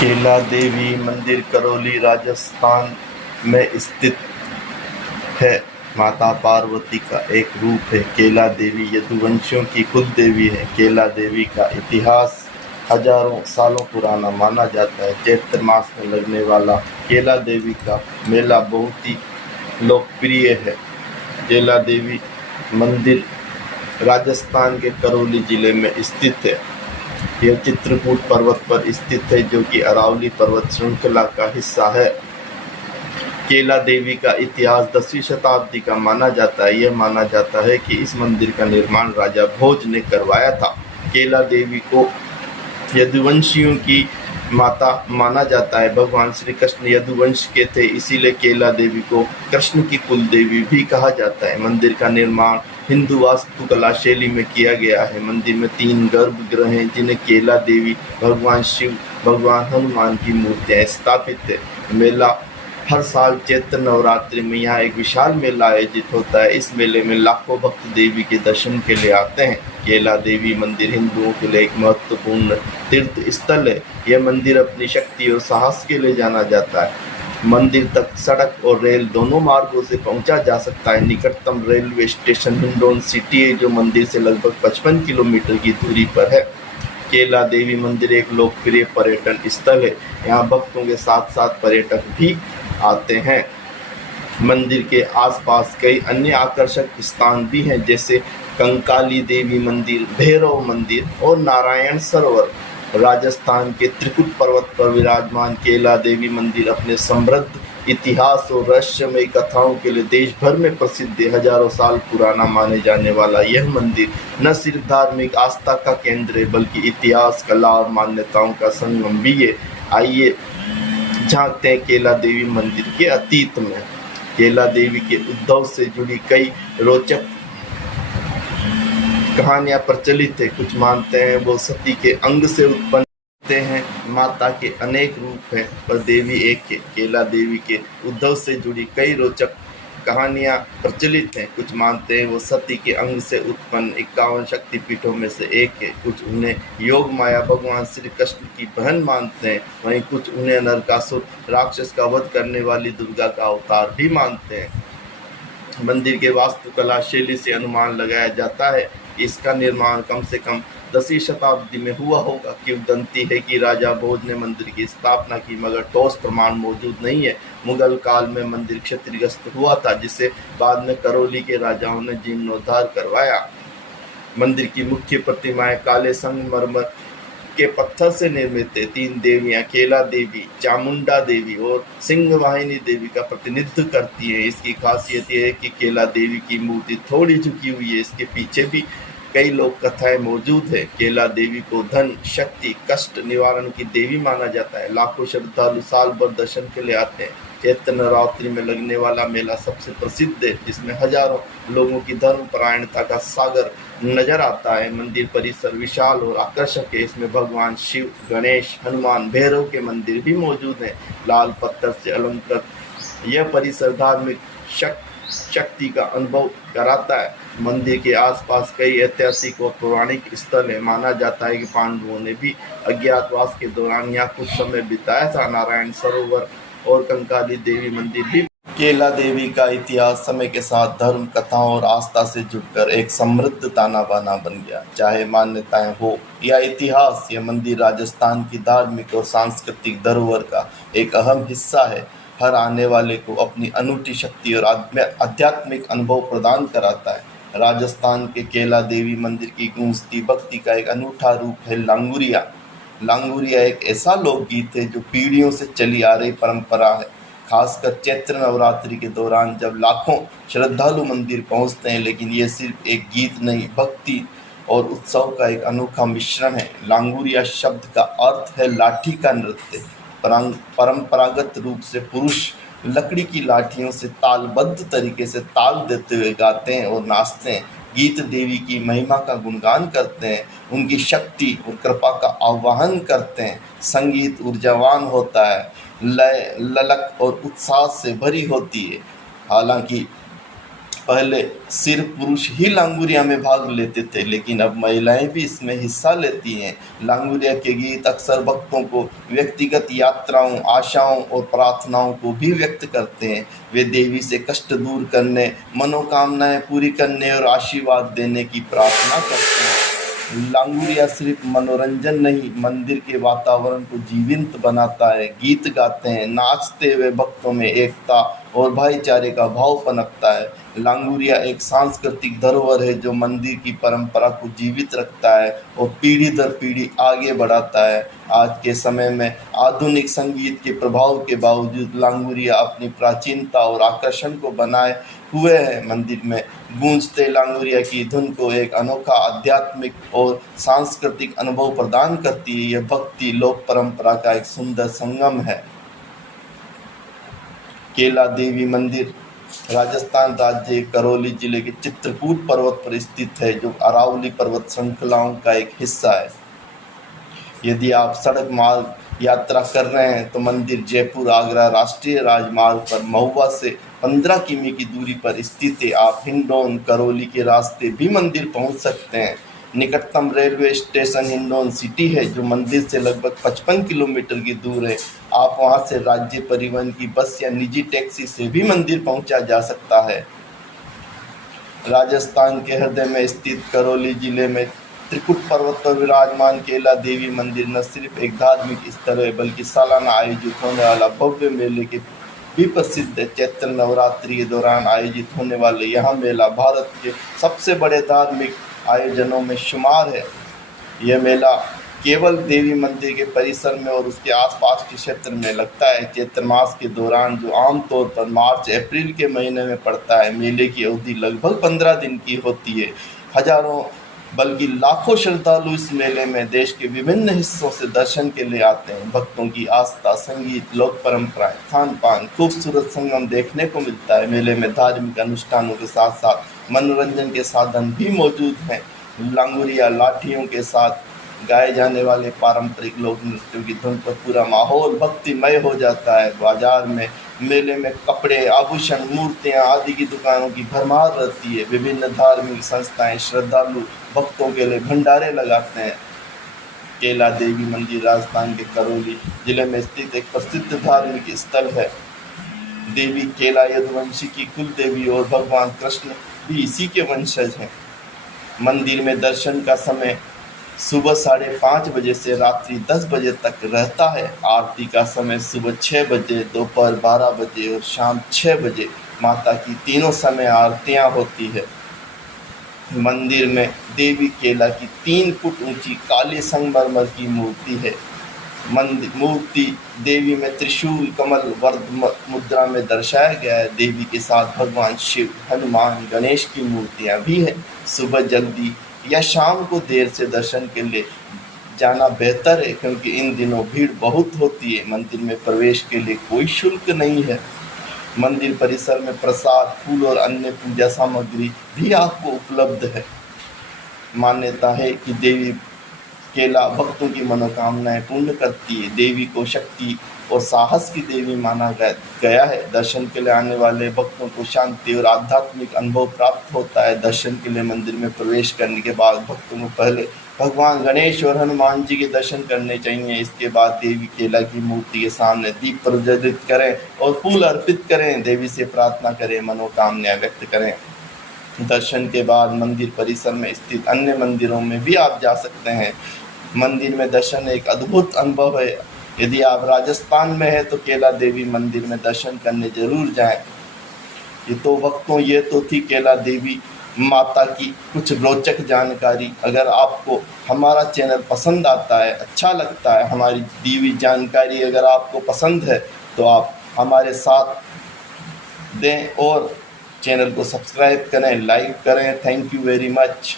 केला देवी मंदिर करौली राजस्थान में स्थित है। माता पार्वती का एक रूप है। केला देवी यदुवंशियों की कुल देवी है। केला देवी का इतिहास हजारों सालों पुराना माना जाता है। चैत्र मास में लगने वाला केला देवी का मेला बहुत ही लोकप्रिय है। केला देवी मंदिर राजस्थान के करौली जिले में स्थित है। यह चित्रकूट पर्वत पर स्थित है, जो कि अरावली पर्वत श्रृंखला का हिस्सा है। केला देवी का इतिहास 10वीं शताब्दी का माना जाता है। यह माना जाता है कि इस मंदिर का निर्माण राजा भोज ने करवाया था। केला देवी को यदुवंशियों की माता माना जाता है। भगवान श्री कृष्ण यदुवंश के थे, इसीलिए केला देवी को कृष्ण की कुल देवी भी कहा जाता है। मंदिर का निर्माण हिंदू वास्तुकला शैली में किया गया है। मंदिर में 3 गर्भगृह हैं, जिन्हें केला देवी, भगवान शिव, भगवान हनुमान की मूर्तियां स्थापित है। मेला हर साल चैत्र नवरात्रि में यहाँ एक विशाल मेला आयोजित होता है। इस मेले में लाखों भक्त देवी के दर्शन के लिए आते हैं। केला देवी मंदिर हिंदुओं के लिए एक महत्वपूर्ण तीर्थ स्थल है। यह मंदिर अपनी शक्ति और साहस के लिए जाना जाता है। मंदिर तक सड़क और रेल दोनों मार्गों से पहुंचा जा सकता है। निकटतम रेलवे स्टेशन हिंडौन सिटी है, जो मंदिर से लगभग 55 किलोमीटर की दूरी पर है। केला देवी मंदिर एक लोकप्रिय पर्यटन स्थल है। यहाँ भक्तों के साथ साथ पर्यटक भी आते हैं। मंदिर के आसपास कई अन्य आकर्षक स्थान भी हैं, जैसे कंकाली देवी मंदिर, भैरव मंदिर और नारायण सरोवर। राजस्थान के त्रिकुट पर्वत पर विराजमान केला देवी मंदिर अपने समृद्ध इतिहास और रहस्यमय कथाओं के लिए देश भर में प्रसिद्ध है। हजारों साल पुराना माने जाने वाला यह मंदिर न सिर्फ धार्मिक आस्था का केंद्र है, बल्कि इतिहास, कला और मान्यताओं का संगम भी है। आइए झांकते हैं केला देवी मंदिर के अतीत में। केला देवी के उद्भव से जुड़ी कई रोचक कहानियां प्रचलित है। कुछ मानते हैं वो सती के अंग से उत्पन्न होते हैं। माता के अनेक रूप हैं, पर देवी एक है। केला देवी के उद्भव से जुड़ी कई रोचक कहानियां प्रचलित हैं। कुछ मानते हैं वो सती के अंग से उत्पन्न 51 शक्तिपीठों में से एक है। कुछ उन्हें योग माया भगवान श्री कृष्ण की बहन मानते हैं। वहीं कुछ उन्हें नरकासुर राक्षस का वध करने वाली दुर्गा का अवतार भी मानते हैं। मंदिर के वास्तुकला शैली से अनुमान लगाया जाता है कि इसका निर्माण कम से कम 10वीं शताब्दी में हुआ होगा। किंवदंती है कि राजा भोज ने मंदिर की स्थापना की, मगर ठोस प्रमाण मौजूद नहीं है। मुगल काल में मंदिर क्षतिग्रस्त हुआ था, जिसे बाद में करौली के राजाओं ने जीर्णोद्धार करवाया। मंदिर की मुख्य प्रतिमाएं काले संगमरमर के पत्थर से निर्मित है। 3 देवियां केला देवी, चामुंडा देवी और सिंहवाहिनी देवी का प्रतिनिधित्व करती है। इसकी खासियत यह है कि केला देवी की मूर्ति थोड़ी झुकी हुई है। इसके पीछे भी कई लोक कथाएं मौजूद है। केला देवी को धन, शक्ति, कष्ट निवारण की देवी माना जाता है। लाखों श्रद्धालु साल भर दर्शन के लिए आते हैं। चैत्र नवरात्रि में लगने वाला मेला सबसे प्रसिद्ध है, जिसमें हजारों लोगों की धर्मपरायणता का सागर नजर आता है। मंदिर परिसर विशाल और आकर्षक है। इसमें भगवान शिव, गणेश, हनुमान, भैरव के मंदिर भी मौजूद हैं। लाल पत्थर से अलंकृत यह परिसर धार्मिक शक्ति का अनुभव कराता है। मंदिर के आसपास कई ऐतिहासिक और पौराणिक स्थल है। माना जाता है कि पांडवों ने भी अज्ञातवास के दौरान यहाँ कुछ समय बिताया था। नारायण सरोवर और कंकाली देवी मंदिर भी। केला देवी का इतिहास समय के साथ धर्म, कथाओं और आस्था से जुड़कर एक समृद्ध ताना बाना बन गया। चाहे मान्यताएं हो या इतिहास, यह मंदिर राजस्थान की धार्मिक और सांस्कृतिक धरोहर का एक अहम हिस्सा है। हर आने वाले को अपनी अनूठी शक्ति और आध्यात्मिक अनुभव प्रदान कराता है। राजस्थान के केला देवी मंदिर की गूंजती भक्ति का एक अनूठा रूप है लांगुरिया। लांगुरिया एक ऐसा लोकगीत है जो पीढ़ियों से चली आ रही परंपरा है। खासकर चैत्र नवरात्रि के दौरान जब लाखों श्रद्धालु मंदिर पहुंचते हैं। लेकिन ये सिर्फ एक गीत नहीं, भक्ति और उत्सव का एक अनोखा मिश्रण है। लांगुरिया शब्द का अर्थ है लाठी का नृत्य। परंपरागत रूप से पुरुष लकड़ी की लाठियों से तालबद्ध तरीके से ताल देते हुए गाते हैं और नाचते हैं। गीत देवी की महिमा का गुणगान करते हैं, उनकी शक्ति और कृपा का आह्वान करते हैं। संगीत ऊर्जावान होता है, लय, ललक और उत्साह से भरी होती है। हालांकि पहले सिर्फ पुरुष ही लांगुरिया में भाग लेते थे, लेकिन अब महिलाएं भी इसमें हिस्सा लेती हैं। लांगुरिया के गीत अक्सर भक्तों को व्यक्तिगत यात्राओं, आशाओं और प्रार्थनाओं को भी व्यक्त करते हैं। वे देवी से कष्ट दूर करने, मनोकामनाएं पूरी करने और आशीर्वाद देने की प्रार्थना करते हैं। लांगुरिया सिर्फ मनोरंजन नहीं, मंदिर के वातावरण को जीवंत बनाता है। गीत गाते हैं, नाचते हुए भक्तों में एकता और भाईचारे का भाव पनपता है। लांगुरिया एक सांस्कृतिक धरोहर है जो मंदिर की परंपरा को जीवित रखता है और पीढ़ी दर पीढ़ी आगे बढ़ाता है। आज के समय में आधुनिक संगीत के प्रभाव के बावजूद लांगुरिया अपनी प्राचीनता और आकर्षण को बनाए हुए है। मंदिर में गूंजते लांगुरिया की धुन को एक अनोखा आध्यात्मिक और सांस्कृतिक अनुभव प्रदान करती है। यह भक्ति लोक परंपरा का एक सुंदर संगम है। केला देवी मंदिर राजस्थान राज्य करौली जिले के चित्रकूट पर्वत पर स्थित है, जो अरावली पर्वत श्रृंखलाओं का एक हिस्सा है। यदि आप सड़क मार्ग यात्रा कर रहे हैं तो मंदिर जयपुर आगरा राष्ट्रीय राजमार्ग पर महुआ से 15 किमी की दूरी पर स्थित है। आप हिंडौन करौली के रास्ते भी मंदिर पहुंच सकते हैं। निकटतम रेलवे स्टेशन हिंडौन सिटी है, जो मंदिर से लगभग 55 किलोमीटर की दूर है। आप वहां से राज्य परिवहन की बस या निजी टैक्सी से भी मंदिर पहुंचा जा सकता है। राजस्थान के हृदय में स्थित करौली जिले में त्रिकुट पर्वत पर विराजमान केला देवी मंदिर न सिर्फ एक धार्मिक स्थल है, बल्कि सालाना आयोजित होने वाला भव्य मेले के भी प्रसिद्ध है। चैत्र नवरात्रि के दौरान आयोजित होने वाले यह मेला भारत के सबसे बड़े धार्मिक आयोजनों में शुमार है। यह मेला केवल देवी मंदिर के परिसर में और उसके आसपास के क्षेत्र में लगता है। चैत्र मास के दौरान, जो आमतौर पर मार्च अप्रैल के महीने में पड़ता है, मेले की अवधि लगभग 15 दिन की होती है। हजारों बल्कि लाखों श्रद्धालु इस मेले में देश के विभिन्न हिस्सों से दर्शन के लिए आते हैं। भक्तों की आस्था, संगीत, लोक परंपराएं, खान पान, खूबसूरत संगम देखने को मिलता है। मेले में धार्मिक अनुष्ठानों के साथ साथ मनोरंजन के साधन भी मौजूद हैं। लांगुरिया लाठियों के साथ गाए जाने वाले पारंपरिक लोक नृत्यों की धुन पर पूरा माहौल भक्तिमय हो जाता है। बाजार में मेले में कपड़े, आभूषण, मूर्तियां आदि की दुकानों की भरमार रहती है। विभिन्न धार्मिक संस्थाएं श्रद्धालु भक्तों के लिए भंडारे लगाते हैं। केला देवी मंदिर राजस्थान के करौली जिले में स्थित एक प्रसिद्ध धार्मिक स्थल है। देवी केला यदुवंशी की कुल देवी और भगवान कृष्ण भी इसी के वंशज हैं। मंदिर में दर्शन का समय सुबह 5:30 बजे से रात्रि 10 बजे तक रहता है। आरती का समय सुबह 6 बजे, दोपहर 12 बजे और शाम 6 बजे माता की तीनों समय आरतियां होती है। मंदिर में देवी केला की 3 फुट ऊंची काले संगमरमर की मूर्ति है। मूर्ति देवी में त्रिशूल, कमल, वर्ध मुद्रा में दर्शाया गया है। देवी के साथ भगवान शिव, हनुमान, गणेश की मूर्तियां भी हैं। सुबह जल्दी या शाम को देर से दर्शन के लिए जाना बेहतर है, क्योंकि इन दिनों भीड़ बहुत होती है। मंदिर में प्रवेश के लिए कोई शुल्क नहीं है। मंदिर परिसर में प्रसाद, फूल और अन्य पूजा सामग्री भी आपको उपलब्ध है। मान्यता है कि देवी केला भक्तों की मनोकामनाएं पूर्ण करती है। देवी को शक्ति और साहस की देवी माना गया है। दर्शन के लिए आने वाले भक्तों को शांति और आध्यात्मिक अनुभव प्राप्त होता है। दर्शन के लिए मंदिर में प्रवेश करने के बाद भक्तों को पहले भगवान गणेश और हनुमान जी के दर्शन करने चाहिए। इसके बाद देवी केला की मूर्ति के सामने दीप प्रज्वलित करें और फूल अर्पित करें। देवी से प्रार्थना करें, मनोकामनाएं व्यक्त करें। दर्शन के बाद मंदिर परिसर में स्थित अन्य मंदिरों में भी आप जा सकते हैं। मंदिर में दर्शन एक अद्भुत अनुभव है। यदि आप राजस्थान में हैं तो केला देवी मंदिर में दर्शन करने जरूर जाएं। ये तो थी केला देवी माता की कुछ रोचक जानकारी। अगर आपको हमारा चैनल पसंद आता है, अच्छा लगता है, हमारी दी हुई जानकारी अगर आपको पसंद है तो आप हमारे साथ दें और चैनल को सब्सक्राइब करें, लाइक करें। Thank you very much.